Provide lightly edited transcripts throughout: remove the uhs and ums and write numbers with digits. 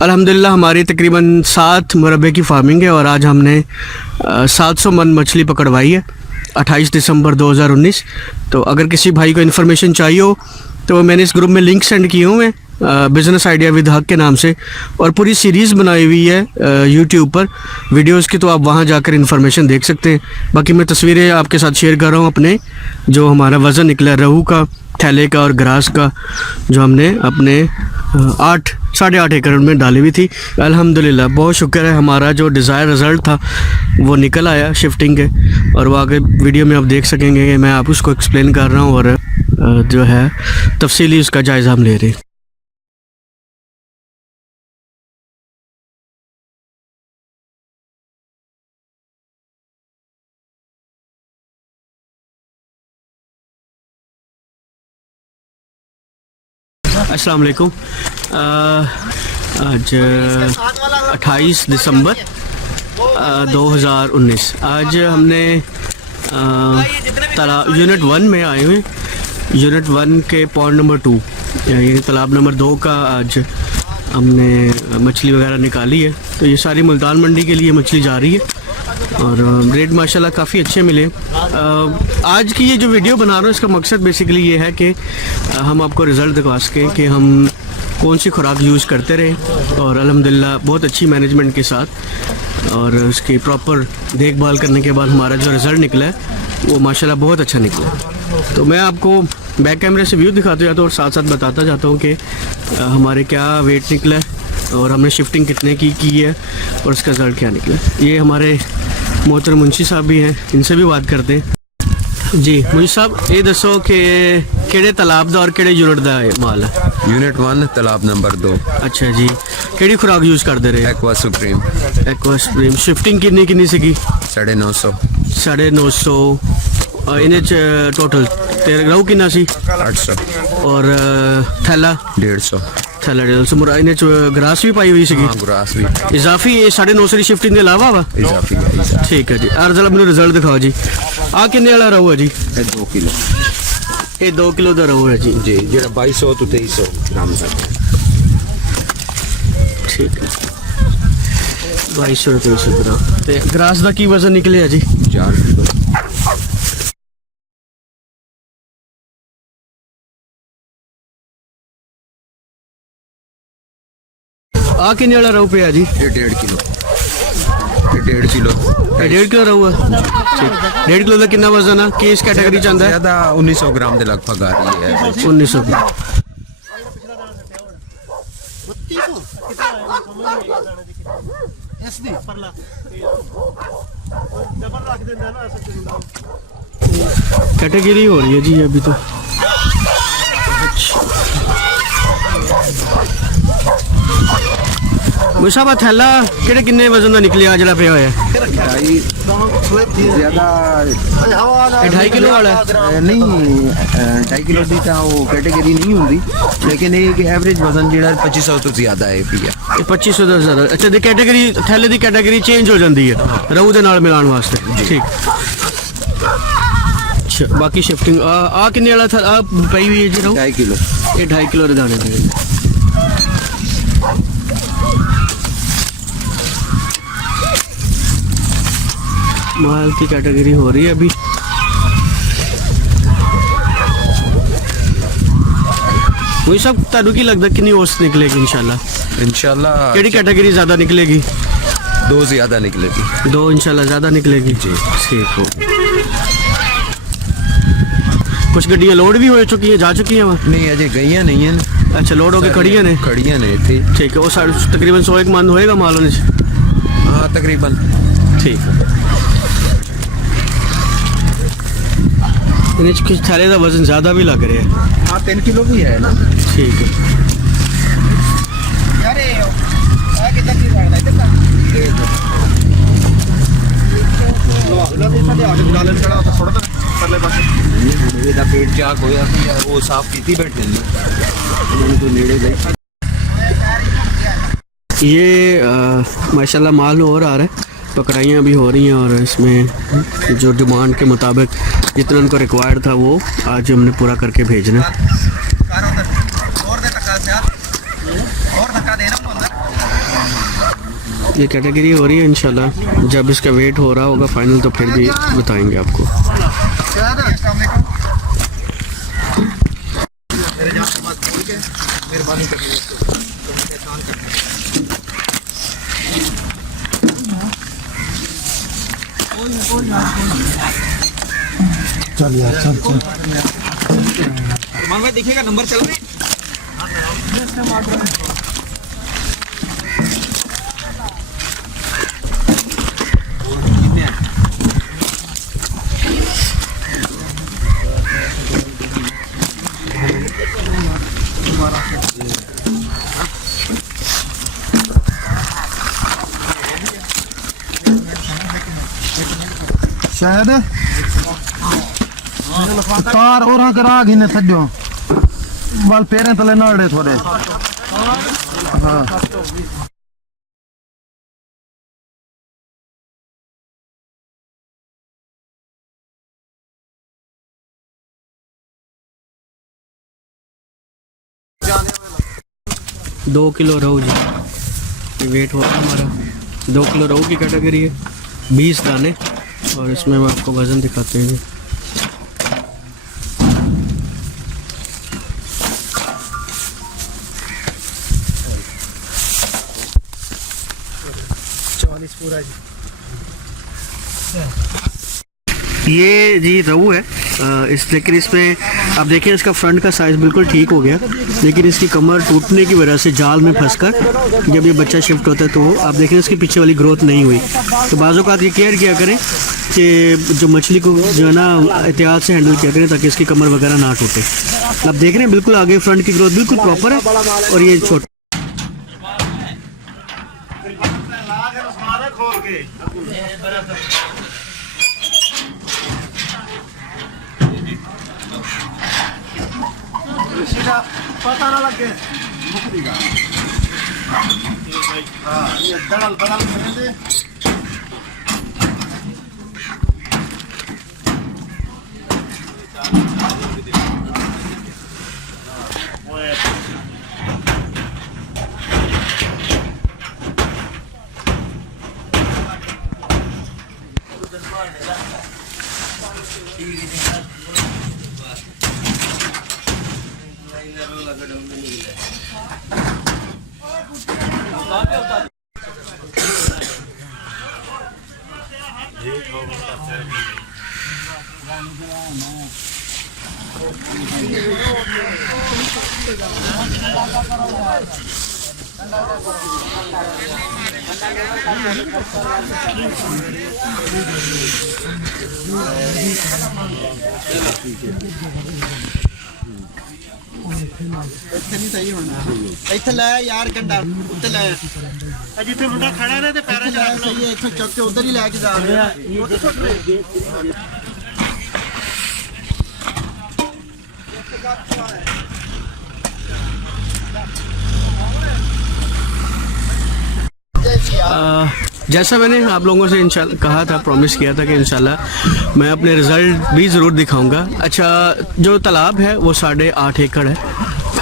अल्हम्दुलिल्लाह हमारी तकरीबन 7 मुरब्बे की फार्मिंग है और आज हमने 700 मन मछली पकड़वाई है 28 दिसंबर 2019। तो अगर किसी भाई को इन्फॉर्मेशन चाहिए हो तो मैंने इस ग्रुप में लिंक सेंड किए हुए हैं बिज़नेस आइडिया विद हक के नाम से, और पूरी सीरीज़ बनाई हुई है यूट्यूब पर वीडियोस की, तो आप वहां जाकर इन्फॉर्मेशन देख सकते हैं। बाकी मैं तस्वीरें आपके साथ शेयर कर रहा हूं अपने जो हमारा वज़न निकला रहू का, थैले का और ग्रास का, जो हमने अपने 8.5 एकड़ में डाली हुई थी। अल्हम्दुलिल्लाह बहुत शुक्र है, हमारा जो डिज़ायर रिज़ल्ट था वो निकल आया शिफ्टिंग के, और वो आगे वीडियो में आप देख सकेंगे कि मैं आप उसको एक्सप्लेन कर रहा हूँ और जो है तफसीली उसका जायज़ा हम ले रहे हैं। अस्सलाम वालेकुम। आज 28 दिसंबर 2019। आज हमने तालाब यूनिट 1 में आए हुए, यूनिट 1 के पॉइंट नंबर 2 यानी तालाब नंबर 2 का आज हमने मछली वगैरह निकाली है। तो ये सारी मुल्तान मंडी के लिए मछली जा रही है और रेट माशाल्लाह काफ़ी अच्छे मिले। आज की ये जो वीडियो बना रहा हूँ इसका मकसद बेसिकली ये है कि हम आपको रिज़ल्ट दिखा सकें कि हम कौन सी खुराक यूज़ करते रहे, और अल्हम्दुलिल्लाह बहुत अच्छी मैनेजमेंट के साथ और उसकी प्रॉपर देखभाल करने के बाद हमारा जो रिज़ल्ट निकला है वो माशाल्लाह बहुत अच्छा निकला। तो मैं आपको बैक कैमरे से व्यू दिखाता जाता हूँ और साथ साथ बताता जाता हूँ कि हमारे क्या वेट निकला है और हमने शिफ्टिंग कितने की है और उसका रिज़ल्ट क्या निकला। ये हमारे मोहतरम मुंशी साहब भी हैं, इनसे भी बात करते हैं। जी मुंशी साहब ये दसो कि केड़े तालाब दा और केड़े यूनिट दा माल है? यूनिट 1 तालाब नंबर 2। अच्छा जी, केड़ी खुराक यूज़ करते रहे? Aqua supreme. Aqua supreme. Shifting कितनी सीगी? 950। 950। इन्हें टोटल तेरे रहू कितना सी? 800। और थैला? 150। थैला 150। मुरा इन्हें ग्रास भी पाई हुई सी? हाँ ग्रास भी। इजाफी ये 950 की शिफ्टिंग के अलावा वा? इजाफी। ठीक है जी। और जरा मैंने रिजल्ट दिखाओ जी। आ किन्ने वाला रहू है जी? 2 किलो। ये 2 किलो का रहू है जी। जी जो 2200 तो 2300 ग्राम का। ठीक है 2200 2300 ग्राम। ते ग्रास का की वजन निकले है जी? 4 किलो। आ किन्ने वाला रहू पे है जी? ये 1.5 किलो। 1.5 किलो। 1.5 किलो रहू है। ठीक 1.5 किलो का कितना वजन है? किस कैटेगरी चंदा है? ज़्यादा 1900 ग्राम के लगभग आ रही है। 1900 की। कैटेगरी हो रही है जी अभी तो। मुझे साहब थैला केड़े किन्ने वजन का निकलिया जरा पे होया? ज़्यादा 2.5 किलो वाला नहीं 2.5 किलो की तो वो कैटेगरी नहीं होंगी, लेकिन एक एवरेज वजन जो 2500 तो ज़्यादा है पिया। 2500 तो ज़्यादा। अच्छा दी कैटेगरी थैले की कैटेगरी चेंज हो जाती है रहू के नाल मिलाने वास्ते। ठीक। अच्छा बाकी शिफ्टिंग आ किन्ने वाला था? आ पई हुई है जी रहू? 2.5 किलो। ये 2.5 किलो के दाने थे। माल की कैटेगरी हो रही है अभी। वही सब तारू की लगता कितनी औसत निकलेगी इंशाल्लाह? केड़ी कैटेगरी ज्यादा निकलेगी? 2 ज़्यादा निकलेगी। 2 इंशाल्लाह ज्यादा निकलेगी जी। ठीक हो। कुछ गड्डियाँ लोड भी हो चुकी है, जा चुकी है वहाँ? नहीं अजय गई नहीं है। अच्छा लोड होके खड़ियाँ ने? खड़ियाँ ने थी। ठीक है वो तकरीबन 100 एक मन होएगा माल होने से? हाँ तकरीबन। ठीक है। कुछ थैले का वजन ज़्यादा भी लग रहा है। हाँ 3 किलो भी है ना। ठीक है। पेट चाक होया वो साफ की बैठे तो नेड़े गए। ये माशाल्लाह माल और आ रहा है, पकड़ाइयाँ भी हो रही हैं और इसमें जो डिमांड के मुताबिक जितना उनको रिक्वायर्ड था वो आज हमने पूरा करके भेजना है। ये कैटेगरी हो रही है। इंशाल्लाह जब इसका वेट हो रहा होगा फाइनल तो फिर भी बताएंगे आपको। चल यार चल चल मान भाई देखिएगा नंबर चल रहे 'शायद कार और करा गिने थड्यो वाल पैरें तले नड़े थोड़े। हाँ 2 किलो रोहू जी, ये वेट होगा हमारा 2 किलो रोहू की कैटेगरी है, 20 दाने। और इसमें हम आपको वज़न दिखाते हैं। 40 पूरा जी। ये जी रोहू है लेकिन इसमें आप देखें इसका फ्रंट का साइज़ बिल्कुल ठीक हो गया, लेकिन इसकी कमर टूटने की वजह से जाल में फंसकर जब ये बच्चा शिफ्ट होता है तो आप देखें इसकी पीछे वाली ग्रोथ नहीं हुई। तो बाज़ों का ये केयर किया करें कि जो मछली को जो है ना एहतियात से हैंडल किया करें ताकि इसकी कमर वगैरह ना टूटे। आप देख रहे हैं बिल्कुल आगे फ्रंट की ग्रोथ बिल्कुल प्रॉपर है और ये छोटा पता ना लगे ये दड़ल बड़ल दे ਇੱਥੇ ਲੈ ਯਾਰ ਕੰਡਾ ਉੱਤੇ ਲੈ ਜਿੱਥੇ ਮੁੰਡਾ ਖੜਾ ਨੇ ਤੇ ਪੈਰਾਂ 'ਚ ਰੱਖ ਲਓ ਇੱਥੇ ਚੱਕ ਕੇ ਉਧਰ ਹੀ ਲੈ ਕੇ ਜਾ ਰਿਹਾ ਉੱਥੇ ਸੁੱਟ ਰਹੇ जैसा मैंने आप लोगों से इंशाल्लाह कहा था, प्रॉमिस किया था कि इंशाल्लाह मैं अपने रिज़ल्ट भी ज़रूर दिखाऊंगा। अच्छा, जो तालाब है वो 8.5 एकड़ है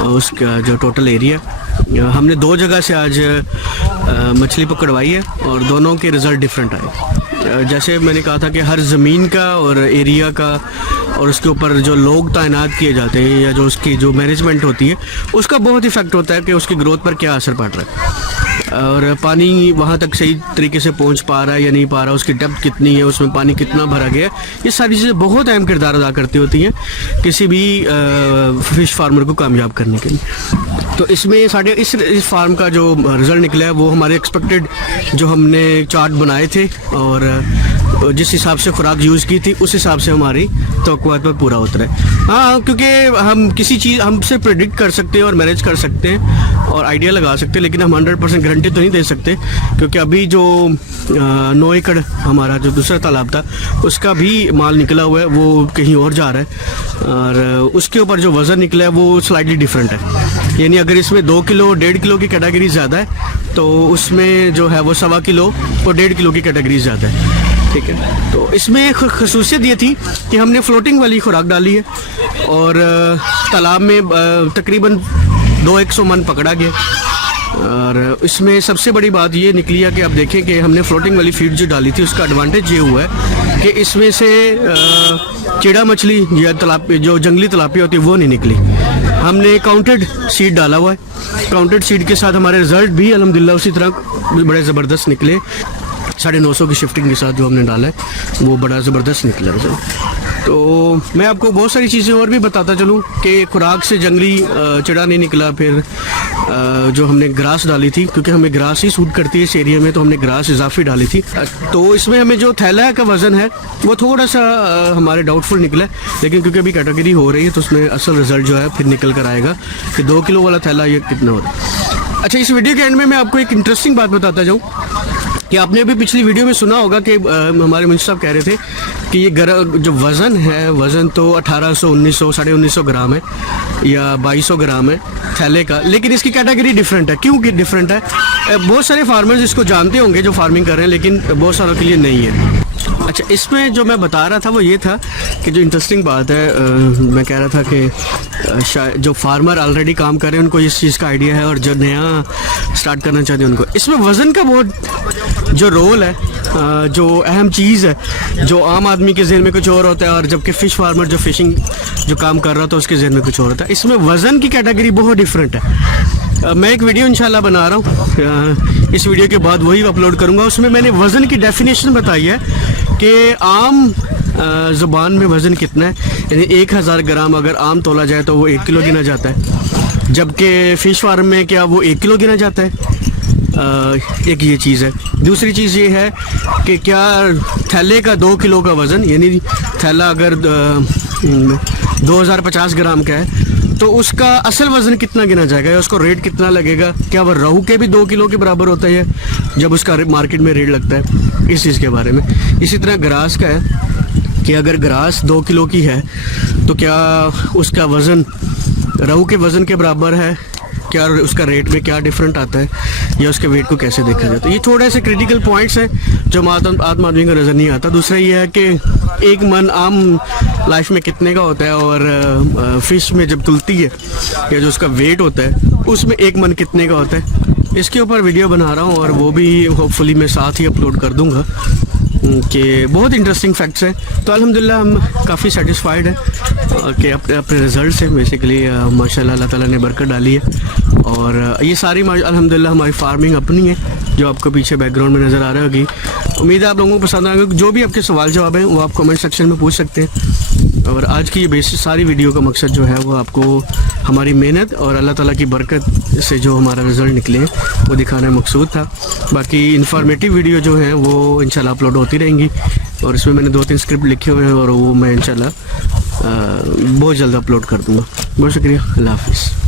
और उसका जो टोटल एरिया, हमने 2 जगह से आज मछली पकड़वाई है और दोनों के रिज़ल्ट डिफरेंट आए। जैसे मैंने कहा था कि हर ज़मीन का और एरिया का और उसके ऊपर जो लोग तैनात किए जाते हैं या जो उसकी जो मैनेजमेंट होती है उसका बहुत इफ़ेक्ट होता है कि उसकी ग्रोथ पर क्या असर पड़ रहा है और पानी वहाँ तक सही तरीके से पहुँच पा रहा है या नहीं पा रहा, उसकी डेप्थ कितनी है, उसमें पानी कितना भरा गया है। ये सारी चीज़ें बहुत अहम किरदार अदा करती होती हैं किसी भी फ़िश फार्मर को कामयाब करने के लिए। तो इसमें साढ़े इस फार्म का जो रिज़ल्ट निकला है वो हमारे एक्सपेक्टेड जो हमने चार्ट बनाए थे और जिस हिसाब से खुराक यूज़ की थी उस हिसाब से हमारी तवक्कुआत पर पूरा उतरा है। हाँ, क्योंकि हम किसी चीज़ हमसे प्रेडिक्ट कर सकते हैं और मैनेज कर सकते हैं और आइडिया लगा सकते हैं, लेकिन हम 100% गारंटी तो नहीं दे सकते क्योंकि अभी जो 9 एकड़ हमारा जो दूसरा तालाब था उसका भी माल निकला हुआ है, वो कहीं और जा रहा है और उसके ऊपर जो वज़न निकला है वो स्लाइटली डिफरेंट है। यानी अगर इसमें 2 किलो 1.5 किलो की कैटेगरी ज़्यादा है तो उसमें जो है वो 1.25 किलो और 1.5 किलो की कैटेगरी ज़्यादा है। ठीक है, तो इसमें खसूसियत ये थी कि हमने फ्लोटिंग वाली खुराक डाली है और तालाब में तकरीबन 200 मन पकड़ा गया और इसमें सबसे बड़ी बात ये निकली है कि आप देखें कि हमने फ्लोटिंग वाली फीड जो डाली थी उसका एडवांटेज ये हुआ है कि इसमें से चिड़ा मछली या जो जंगली तलापिया होती है वो नहीं निकली। हमने काउंटेड सीड डाला हुआ है, काउंटेड सीड के साथ हमारे रिजल्ट भी अल्हम्दुलिल्लाह उसी तरह बड़े ज़बरदस्त निकले। 950 की शिफ्टिंग के साथ जो हमने डाला है वो बड़ा ज़बरदस्त निकला रिजल्ट। तो मैं आपको बहुत सारी चीज़ें और भी बताता चलूँ कि खुराक से जंगली चिड़ा नहीं निकला। फिर जो हमने ग्रास डाली थी, क्योंकि हमें ग्रास ही सूट करती है इस एरिया में, तो हमने ग्रास इजाफी डाली थी। तो इसमें हमें जो थैला का वज़न है वो थोड़ा सा हमारे डाउटफुल निकला है, लेकिन क्योंकि अभी कैटेगरी हो रही है तो उसमें असल रिजल्ट जो है फिर निकल कर आएगा कि 2 किलो वाला थैला ये कितना हो रहा है। अच्छा, इस वीडियो के एंड में मैं आपको एक इंटरेस्टिंग बात बताता जाऊँ कि आपने अभी पिछली वीडियो में सुना होगा कि हमारे मुंशी साहब कह रहे थे कि ये जो वज़न है, वज़न तो 1800, 1900, 1950 ग्राम है या 2200 ग्राम है थैले का, लेकिन इसकी कैटेगरी डिफरेंट है। क्यों कि डिफरेंट है? बहुत सारे फार्मर्स इसको जानते होंगे जो फार्मिंग कर रहे हैं, लेकिन बहुत सारों के लिए नहीं है। अच्छा, इसमें जो मैं बता रहा था वो ये था कि जो इंटरेस्टिंग बात है, मैं कह रहा था कि जो फार्मर ऑलरेडी काम कर रहे हैं उनको इस चीज़ का आइडिया है, और जो नया स्टार्ट करना चाहते हैं उनको इसमें वज़न का बहुत जो रोल है, जो अहम चीज़ है, जो आम आदमी के जहन में कुछ और होता है और जबकि फ़िश फार्मर जो फिशिंग जो काम कर रहा था उसके जहन में कुछ और होता है। इसमें वज़न की कैटेगरी बहुत डिफरेंट है। मैं एक वीडियो इंशाल्लाह बना रहा हूँ, इस वीडियो के बाद वही अपलोड करूँगा। उसमें मैंने वज़न की डेफिनेशन बताई है कि आम ज़ुबान में वज़न कितना है, यानी 1000 ग्राम अगर आम तोला जाए तो वो 1 किलो गिना जाता है, जबकि फ़िश फार्म में क्या वो 1 किलो गिना जाता है। एक ये चीज़ है। दूसरी चीज़ ये है कि क्या थैले का 2 किलो का वज़न, यानी थैला अगर 2050 ग्राम का है तो उसका असल वज़न कितना गिना जाएगा या उसको रेट कितना लगेगा? क्या वह रोहू के भी 2 किलो के बराबर होता है जब उसका मार्केट में रेट लगता है? इस चीज़ के बारे में। इसी तरह ग्रास का है कि अगर ग्रास 2 किलो की है तो क्या उसका वज़न रोहू के वज़न के बराबर है? क्या उसका रेट में क्या डिफरेंट आता है या उसके वेट को कैसे देखा जाता है? ये थोड़े से क्रिटिकल पॉइंट्स हैं जो आम आदमी को नज़र नहीं आता। दूसरा ये है कि एक मन आम लाइफ में कितने का होता है और फिश में जब तुलती है या जो उसका वेट होता है उसमें एक मन कितने का होता है। इसके ऊपर वीडियो बना रहा हूँ और वो भी होपफुली मैं साथ ही अपलोड कर दूँगा कि बहुत इंटरेस्टिंग फैक्ट्स हैं। तो अल्हम्दुलिल्लाह हम काफ़ी सेटिस्फाइड हैं कि अपने रिज़ल्ट से। बेसिकली माशाल्लाह अल्लाह ताला ने बरकत डाली है और ये सारी अल्हम्दुलिल्लाह हमारी फार्मिंग अपनी है जो आपको पीछे बैकग्राउंड में नज़र आ रही होगी। उम्मीद है आप लोगों को पसंद आएगा। जो भी आपके सवाल जवाब हैं वो आप कमेंट सेक्शन में पूछ सकते हैं। और आज की ये बेसिक सारी वीडियो का मकसद जो है वो आपको हमारी मेहनत और अल्लाह ताला की बरकत से जो हमारा रिज़ल्ट निकले वो दिखाना मकसूद था। बाकी इन्फॉर्मेटिव वीडियो जो है वो इंशाल्लाह अपलोड होती रहेंगी और इसमें मैंने 2-3 स्क्रिप्ट लिखे हुए हैं और वो मैं इंशाल्लाह बहुत जल्द अपलोड कर दूँगा। बहुत शुक्रिया। अल्लाह हाफ़िज़।